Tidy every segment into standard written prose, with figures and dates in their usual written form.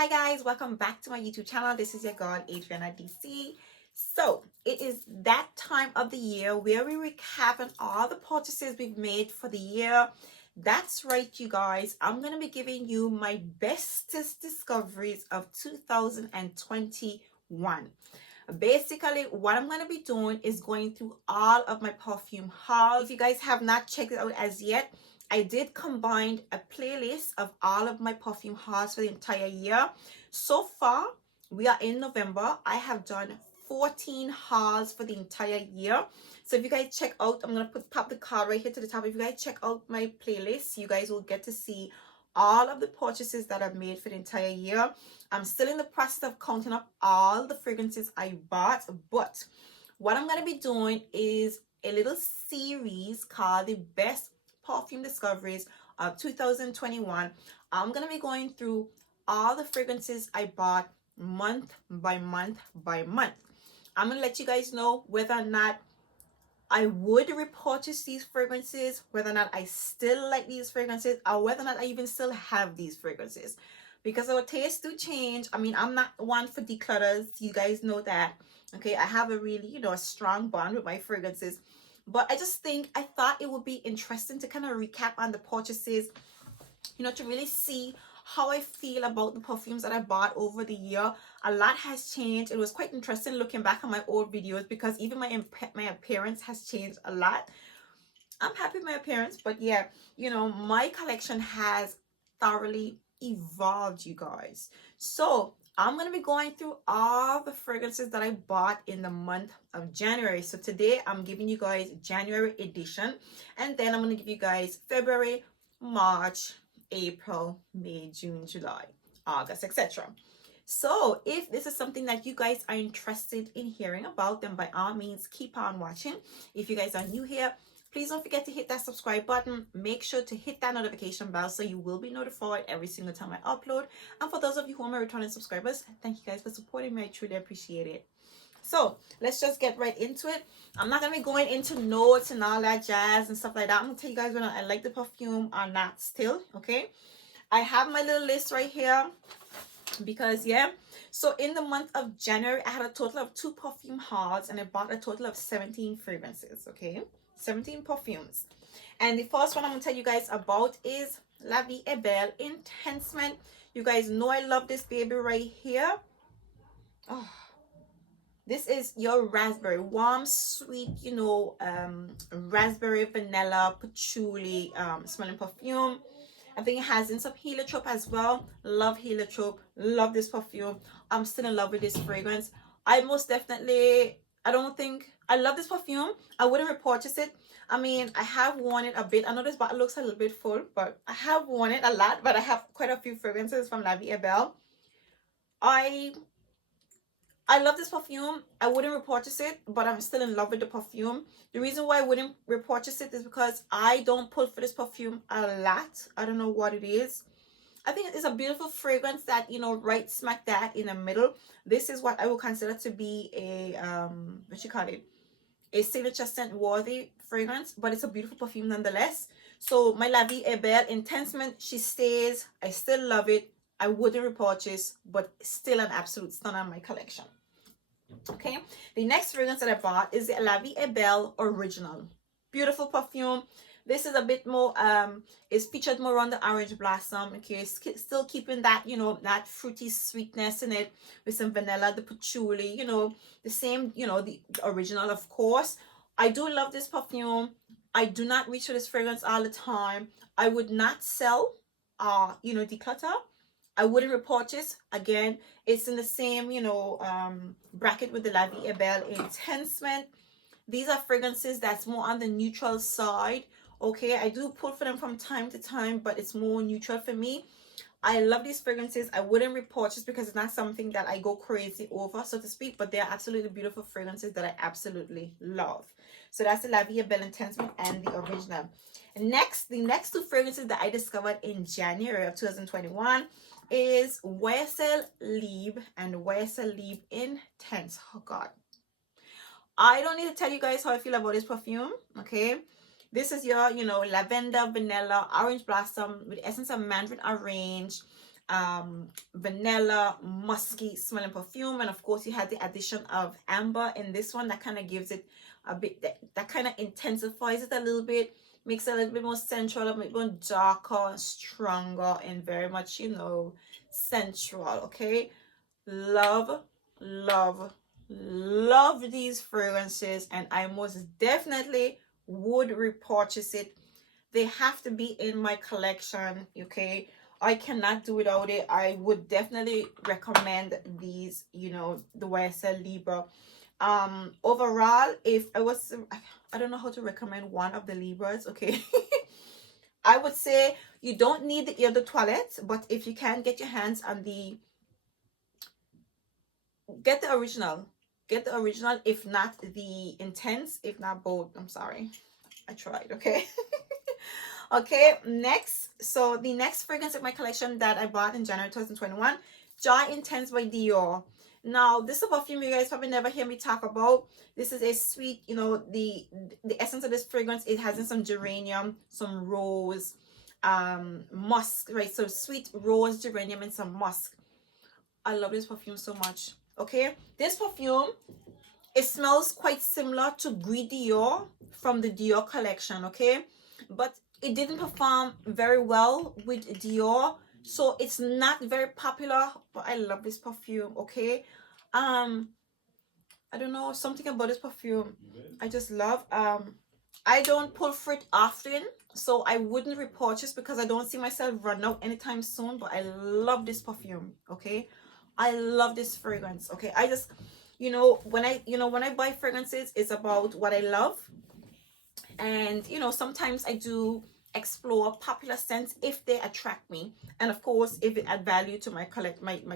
Hi guys, welcome back to my YouTube channel. This is your girl Adriana DC. So it is that time of the year where we recap on all the purchases we've made for the year. That's right, you guys. I'm going to be giving you my bestest discoveries of 2021. Basically, what I'm going to be doing is going through all of my perfume hauls. If you guys have not checked it out as yet, I did combine a playlist of all of my perfume hauls for the entire year. So far, we are in November. I have done 14 hauls for the entire year. So if you guys check out, I'm going to pop the card right here to the top. If you guys check out my playlist, you guys will get to see all of the purchases that I've made for the entire year. I'm still in the process of counting up all the fragrances I bought, but what I'm going to be doing is a little series called the Best Perfume Discoveries of 2021. I'm going to be going through all the fragrances I bought month by month by month. I'm going to let you guys know whether or not I would repurchase these fragrances, whether or not I still like these fragrances, or whether or not I even still have these fragrances. Because our tastes do change. I mean, I'm not one for declutters. You guys know that. Okay, I have a really, a strong bond with my fragrances. But I thought it would be interesting to kind of recap on the purchases, to really see how I feel about the perfumes that I bought over the year. A lot has changed. It was quite interesting looking back on my old videos because even my appearance has changed a lot. I'm happy with my appearance, but yeah, my collection has thoroughly evolved, you guys. So I'm going to be going through all the fragrances that I bought in the month of January. So today I'm giving you guys January edition, and then I'm going to give you guys February, March, April, May, June, July, August, etc. So if this is something that you guys are interested in hearing about, then by all means keep on watching. If you guys are new here, please don't forget to hit that subscribe button. Make sure to hit that notification bell so you will be notified every single time I upload. And for those of you who are my returning subscribers, thank you guys for supporting me. I truly appreciate it. So let's just get right into it. I'm not going to be going into notes and all that jazz and stuff like that. I'm going to tell you guys whether I like the perfume or not still, okay? I have my little list right here because, yeah. So in the month of January, I had a total of 2 perfume hauls and I bought a total of 17 fragrances, okay? 17 perfumes. And the first one I'm going to tell you guys about is Vie Est Belle Intense. You guys know I love this baby right here. Oh, this is your raspberry, warm, sweet, raspberry, vanilla, patchouli smelling perfume. I think it has hints of heliotrope as well. Love heliotrope. Love this perfume. I'm still in love with this fragrance. I love this perfume. I wouldn't repurchase it. I mean, I have worn it a bit. I know this bottle looks a little bit full, but I have worn it a lot. But I have quite a few fragrances from Vie Est Belle. I love this perfume. I wouldn't repurchase it, but I'm still in love with the perfume. The reason why I wouldn't repurchase it is because I don't pull for this perfume a lot. I don't know what it is. I think it's a beautiful fragrance that, right smack that in the middle. This is what I would consider to be a, a signature scent worthy fragrance, but it's a beautiful perfume nonetheless. So my Vie Est Belle Intense, she stays. I still love it. I wouldn't repurchase, but still an absolute stunner in my collection. Okay, the next fragrance that I bought is the Vie Est Belle Original. Beautiful perfume. This is a bit more, is featured more on the orange blossom. Okay, still keeping that, that fruity sweetness in it with some vanilla, the patchouli, the same, the original, of course. I do love this perfume. I do not reach for this fragrance all the time. I would not sell, declutter. I wouldn't repurchase. Again, it's in the same, bracket with the Vie Est Belle Intense. These are fragrances that's more on the neutral side. Okay, I do pull for them from time to time, but it's more neutral for me. I love these fragrances. I wouldn't repurchase because it's not something that I go crazy over, so to speak, but they're absolutely beautiful fragrances that I absolutely love. So that's the Vie Est Belle Intense and the original. Next, the next 2 fragrances that I discovered in January of 2021 is YSL Libre and YSL Libre Intense. Oh God, I don't need to tell you guys how I feel about this perfume. Okay, this is your lavender, vanilla, orange blossom with essence of mandarin orange. vanilla musky smelling perfume, and of course you had the addition of amber in this one. That kind of gives it a bit, that kind of intensifies it a little bit, makes it a little bit more sensual, a bit more darker, stronger, and very much, you know, sensual. Okay, love, love, love these fragrances, and I most definitely would repurchase it. They have to be in my collection. Okay, I cannot do without it. I would definitely recommend these, you know, the YSL Libra. Overall, if I was, I don't know how to recommend one of the Libras. Okay. I would say you don't need the Eau de Toilette, but if you can get your hands on the, get the original. Get the original, if not the Intense, if not both. I'm sorry, I tried. Okay. Okay, next, so the next fragrance in my collection that I bought in January 2021, Joy Intense by Dior. Now, this is a perfume you guys probably never hear me talk about. This is a sweet, you know, the essence of this fragrance, it has in some geranium, some rose, musk, right? So sweet rose, geranium, and some musk. I love this perfume so much. Okay, this perfume, it smells quite similar to Gris Dior from the Dior collection. Okay, but it didn't perform very well with Dior, so it's not very popular, but I love this perfume. Okay, I don't know, something about this perfume I just love. I don't pull for it often, so I wouldn't repurchase because I don't see myself run out anytime soon, but I love this perfume. Okay, I love this fragrance. Okay, I just, you know, when I buy fragrances, it's about what I love. And you know, sometimes I do explore popular scents if they attract me, and of course if it add value to my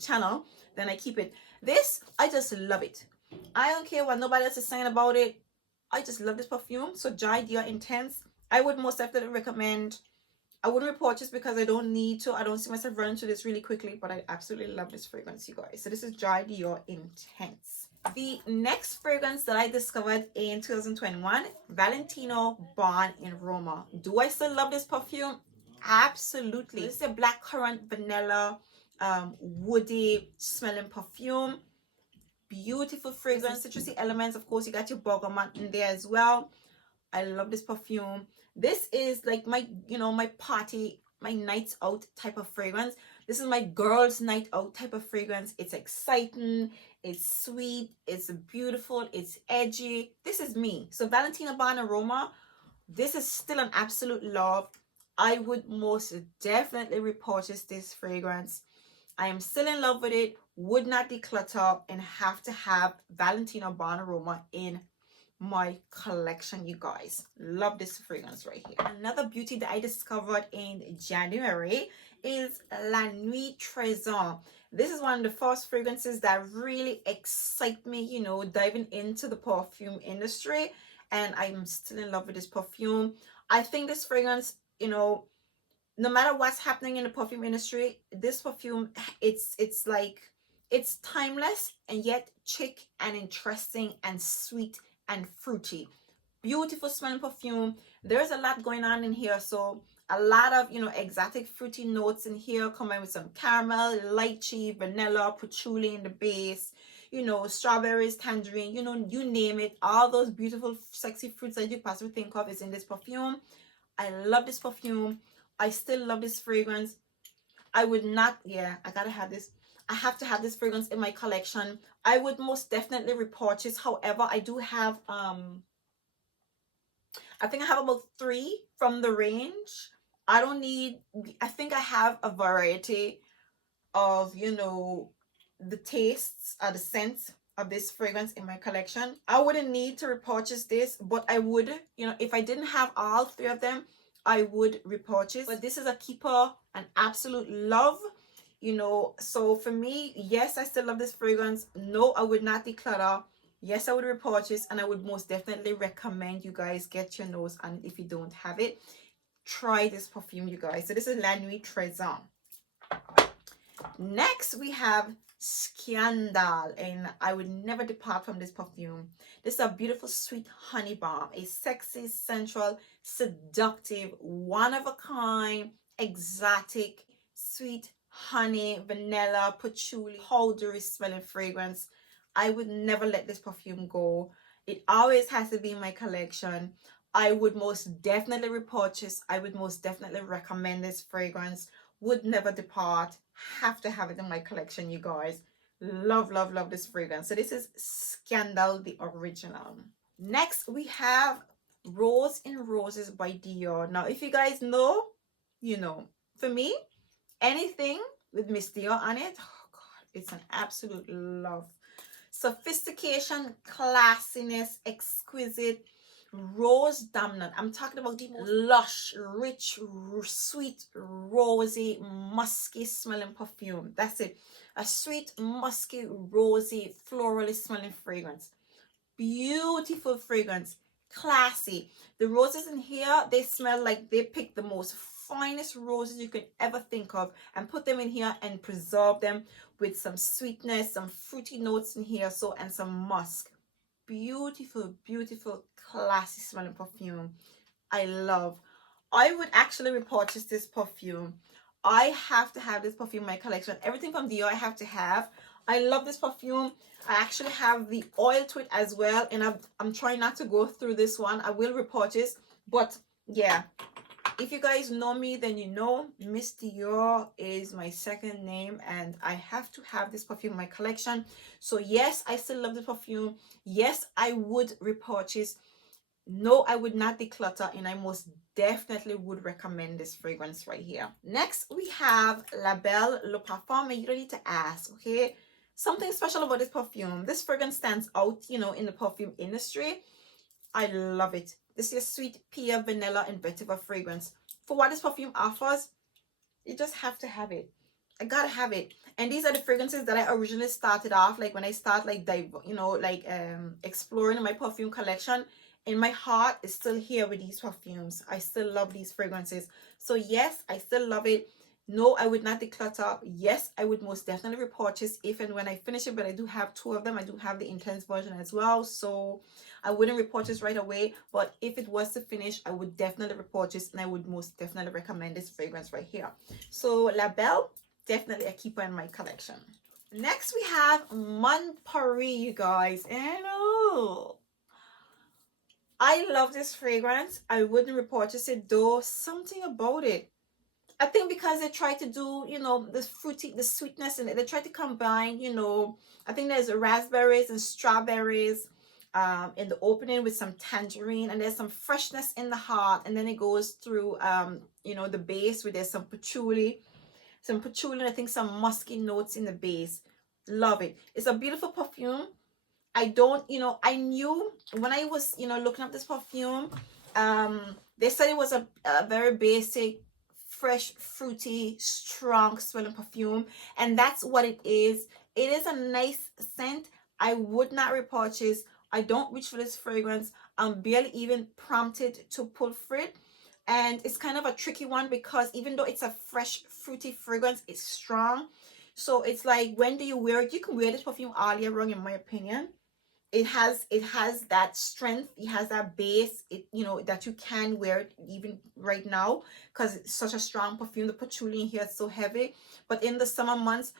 channel, then I keep it. This, I just love it. I don't care what nobody else is saying about it. I just love this perfume. So Joy Dior Intense, I would most definitely recommend. I wouldn't repurchase because I don't need to. I don't see myself running to this really quickly, but I absolutely love this fragrance, you guys. So this is Joy Dior Intense. The next fragrance that I discovered in 2021, Valentino Born in Roma. Do I still love this perfume? Absolutely. This is a blackcurrant vanilla woody smelling perfume. Beautiful fragrance, citrusy elements. Of course, you got your bergamot in there as well. I love this perfume. This is like my, you know, my party, my nights out type of fragrance. This is my girls night out type of fragrance. It's exciting, it's sweet, it's beautiful, it's edgy. This is me. So Valentino Born in Roma, this is still an absolute love. I would most definitely repurchase this fragrance. I am still in love with it, would not declutter, and have to have Valentino Born in Roma in my collection, you guys. Love this fragrance right here. Another beauty that I discovered in January is La Nuit Tress. This is one of the first fragrances that really excite me, you know, diving into the perfume industry, and I'm still in love with this perfume. I think this fragrance, you know, no matter what's happening in the perfume industry, this perfume, it's like, it's timeless and yet chic and interesting and sweet and fruity. Beautiful smelling perfume. There's a lot going on in here, so a lot of, you know, exotic fruity notes in here, combined with some caramel, lychee, vanilla, patchouli in the base, you know, strawberries, tangerine, you know, you name it. All those beautiful sexy fruits that you possibly think of is in this perfume. I love this perfume. I still love this fragrance. I would not, yeah, I gotta have this. I have to have this fragrance in my collection. I would most definitely repurchase. However, I do have I think I have about 3 from the range. I don't need, I think I have a variety of, you know, the tastes or the scents of this fragrance in my collection. I wouldn't need to repurchase this, but I would, you know, if I didn't have all 3 of them, I would repurchase. But this is a keeper, an absolute love. You know, so for me, yes, I still love this fragrance. No, I would not declutter. Yes, I would repurchase, and I would most definitely recommend you guys get your nose on it if you don't have it. Try this perfume, you guys. So this is La Nuit Tress. Next, we have Scandal, and I would never depart from this perfume. This is a beautiful, sweet honey bomb, a sexy, sensual, seductive, one of a kind, exotic, sweet honey, vanilla, patchouli, powdery smelling fragrance. I would never let this perfume go. It always has to be in my collection. I would most definitely repurchase. I would most definitely recommend this fragrance. Would never depart. Have to have it in my collection, you guys. Love, love, love this fragrance. So this is Scandal, the original. Next, we have Rose in Roses by Dior. Now, if you guys know, you know. For me, anything with Miss Dior on it, oh God, it's an absolute love. Sophistication, classiness, exquisite, rose dominant. I'm talking about the most lush, rich, sweet, rosy, musky smelling perfume. That's it. A sweet, musky, rosy, florally smelling fragrance. Beautiful fragrance. Classy. The roses in here, they smell like they picked the most finest roses you can ever think of and put them in here and preserve them with some sweetness, some fruity notes in here, so, and some musk. Beautiful, beautiful, classy smelling perfume. I love. I would actually repurchase this perfume. I have to have this perfume in my collection. Everything from Dior I have to have. I love this perfume. I actually have the oil to it as well, and I'm trying not to go through this one. I will repurchase, but yeah, if you guys know me, then you know Miss Dior is my second name, and I have to have this perfume in my collection. So yes, I still love the perfume. Yes, I would repurchase. No, I would not declutter, and I most definitely would recommend this fragrance right here. Next, we have La Belle Le Parfum. You don't need to ask, okay? Something special about this perfume. This fragrance stands out, you know, in the perfume industry. I love it. This is a sweet pear, vanilla, and vetiver fragrance. For what this perfume offers, you just have to have it. I gotta have it. And these are the fragrances that I originally started off, like when I start like exploring my perfume collection. And my heart is still here with these perfumes. I still love these fragrances. So yes, I still love it. No, I would not declutter. Yes, I would most definitely repurchase if and when I finish it, but I do have two of them. I do have the intense version as well, so I wouldn't repurchase right away, but if it was to finish, I would definitely repurchase, and I would most definitely recommend this fragrance right here. So La Belle, definitely a keeper in my collection. Next, we have Montpare, you guys, and oh, I love this fragrance. I wouldn't repurchase it though. Something about it, I think because they try to do, you know, the fruity, the sweetness in it. They try to combine, you know, I think there's raspberries and strawberries in the opening with some tangerine, and there's some freshness in the heart, and then it goes through, you know, the base where there's some patchouli, and I think some musky notes in the base. Love it. It's a beautiful perfume. I don't, you know, I knew when I was, you know, looking up this perfume, they said it was a very basic, fresh, fruity, strong smelling perfume, and that's what it is. It is a nice scent. I would not repurchase. I don't reach for this fragrance. I'm barely even prompted to pull for it, and it's kind of a tricky one because even though it's a fresh, fruity fragrance, it's strong. So it's like, when do you wear it? You can wear this perfume all year round, in my opinion. It has that strength, it has that base, it, you know, that you can wear it even right now because it's such a strong perfume. The patchouli in here is so heavy, but in the summer months,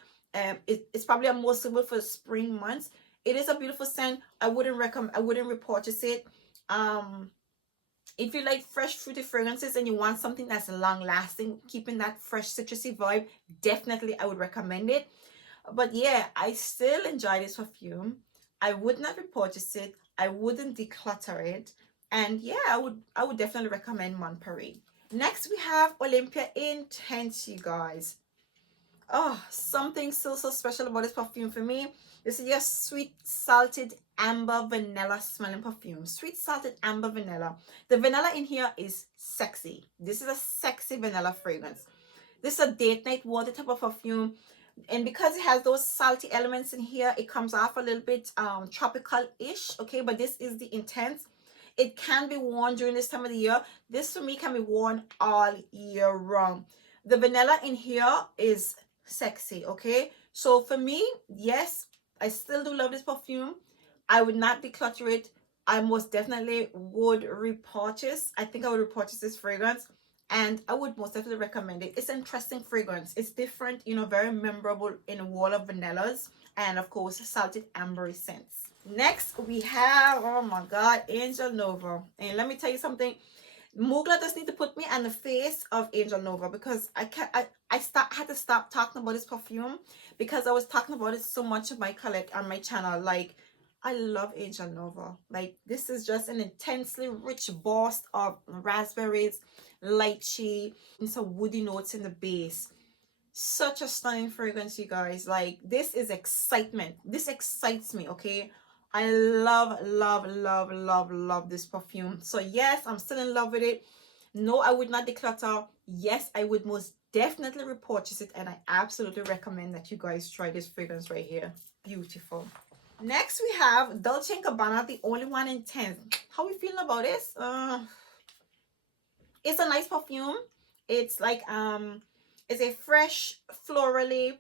it's probably more suitable for the spring months. It is a beautiful scent. I wouldn't repurchase it. If you like fresh fruity fragrances and you want something that's long lasting, keeping that fresh citrusy vibe, definitely I would recommend it. But yeah, I still enjoy this perfume. I would not repurchase it. I wouldn't declutter it. And yeah, I would definitely recommend Montpare. Next, we have Olympia Intense, you guys. Oh, something so special about this perfume for me. This is your sweet salted amber vanilla smelling perfume. Sweet salted amber vanilla. The vanilla in here is sexy. This is a sexy vanilla fragrance. This is a date night water type of perfume. And because it has those salty elements in here, it comes off a little bit tropical-ish, okay? But this is the Intense. It can be worn during this time of the year. This for me can be worn all year round. The vanilla in here is sexy, okay? So for me, yes, I still do love this perfume. I would not declutter it. I most definitely would repurchase. I think I would repurchase this fragrance. and I would most definitely recommend it. It's an interesting fragrance. It's different, you know, very memorable in a wall of vanillas, and of course salted amber scents. Next we have, oh my god, Angel Nova. And let me tell you something, Mugla just need to put me on the face of Angel Nova, because I can't, had to stop talking about this perfume because I was talking about it so much on my channel. Like, I love Angel Nova. Like, this is just an intensely rich burst of raspberries, lychee, and some woody notes in the base. Such a stunning fragrance, you guys. Like, this is excitement. This excites me, okay? I love, love, love, love, love this perfume. So yes, I'm still in love with it. No, I would not declutter. Yes, I would most definitely repurchase it, and I absolutely recommend that you guys try this fragrance right here. Beautiful. Next we have Dolce Gabbana, the only one in 10. How we feeling about this? It's a nice perfume. It's like it's a fresh florally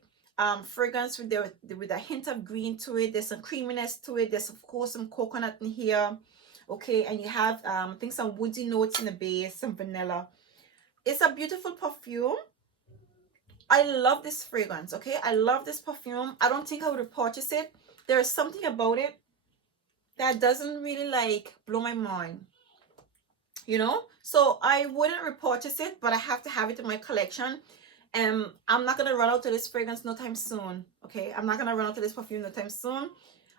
fragrance with a hint of green to it. There's some creaminess to it. There's of course some coconut in here. Okay, and you have I think some woody notes in the base, some vanilla. It's a beautiful perfume. I love this fragrance. Okay, I love this perfume. I don't think I would repurchase it. There is something about it that doesn't really like blow my mind, you know. So I wouldn't repurchase it, but I have to have it in my collection. I'm not gonna run out of this fragrance no time soon. Okay, I'm not gonna run out of this perfume no time soon.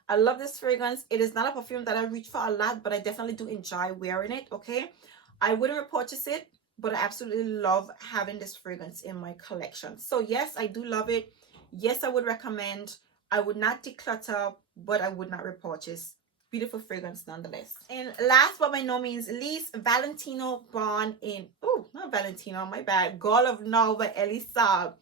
I love this fragrance. It is not a perfume that I reach for a lot, but I definitely do enjoy wearing it. Okay, I wouldn't repurchase it, but I absolutely love having this fragrance in my collection. So yes, I do love it. Yes, I would recommend. I would not declutter, but I would not repurchase. Beautiful fragrance nonetheless. And last but by no means least, Valentino Born in, oh, not Valentino, my bad, Girl of Now by Elisa.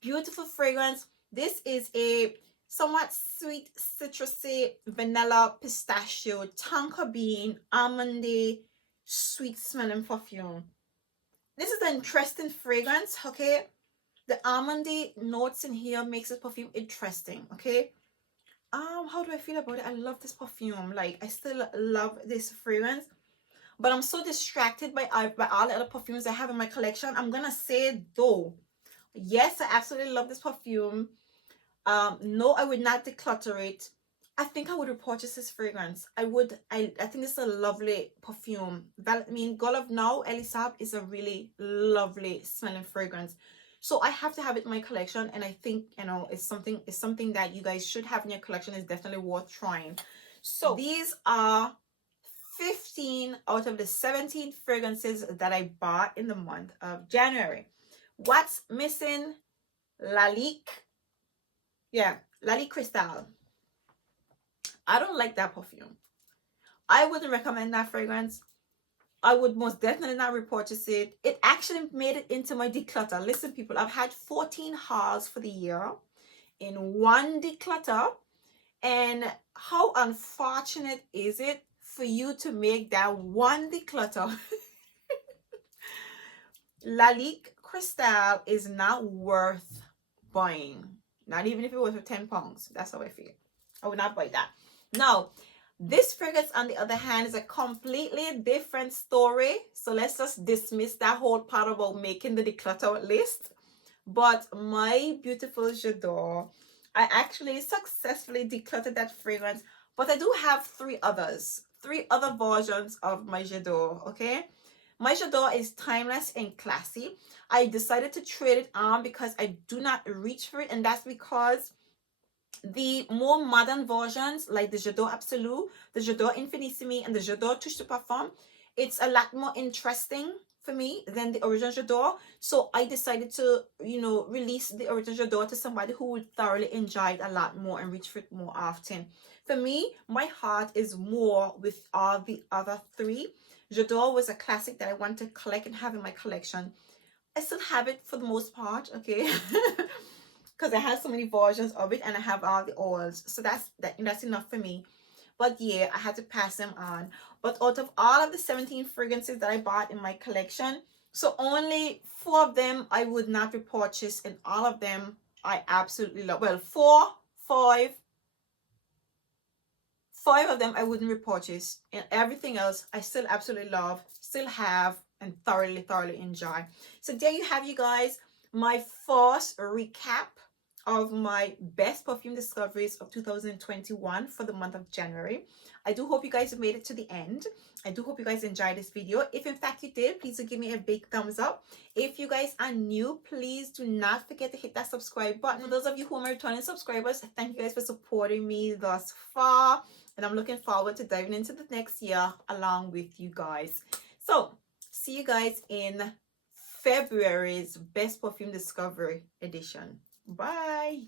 Beautiful fragrance. This is a somewhat sweet, citrusy, vanilla, pistachio, tonka bean, almondy, sweet smelling perfume. This is an interesting fragrance, okay? The almondy notes in here makes this perfume interesting, okay? How do I feel about it? I love this perfume. Like, I still love this fragrance, but I'm so distracted by all the other perfumes I have in my collection. I'm gonna say though, yes, I absolutely love this perfume. No, I would not declutter it. I think I would repurchase this fragrance. I think it's a lovely perfume. Girl of Now, Elisa is a really lovely smelling fragrance. So I have to have it in my collection, and I think, you know, it's something that you guys should have in your collection. It's definitely worth trying. So these are 15 out of the 17 fragrances that I bought in the month of January. What's missing? Lalique. Yeah, Lalique Cristal. I don't like that perfume. I wouldn't recommend that fragrance. I would most definitely not repurchase it. It actually made it into my declutter. Listen, people, I've had 14 hauls for the year in one declutter. And how unfortunate is it for you to make that one declutter? Lalique Cristal is not worth buying. Not even if it was for 10 pounds. That's how I feel. I would not buy that. Now, this fragrance, on the other hand, is a completely different story. So let's just dismiss that whole part about making the declutter list. But my beautiful J'adore, I actually successfully decluttered that fragrance. But I do have three other versions of my J'adore, okay? My J'adore is timeless and classy. I decided to trade it on because I do not reach for it, and that's because the more modern versions, like the J'adore Absolu, the J'adore Infinissimi, and the J'adore Touche de Parfum, it's a lot more interesting for me than the original J'adore. So I decided to, you know, release the original J'adore to somebody who would thoroughly enjoy it a lot more and reach for it more often. For me, my heart is more with all the other three. J'adore was a classic that I want to collect and have in my collection. I still have it for the most part, okay? Because I have so many versions of it, and I have all the oils, so that's enough for me. But yeah, I had to pass them on. But out of all of the 17 fragrances that I bought in my collection, so only 4 of them I would not repurchase, and all of them I absolutely love. Well, 5 of them I wouldn't repurchase, and everything else I still absolutely love, still have, and thoroughly enjoy. So there you have, you guys, my first recap of my best perfume discoveries of 2021 for the month of January. I do hope you guys have made it to the end. I do hope you guys enjoyed this video. If in fact you did, please do give me a big thumbs up. If you guys are new, please do not forget to hit that subscribe button. For those of you who are returning subscribers, thank you guys for supporting me thus far. And I'm looking forward to diving into the next year along with you guys. So, see you guys in February's Best Perfume Discovery Edition. Bye.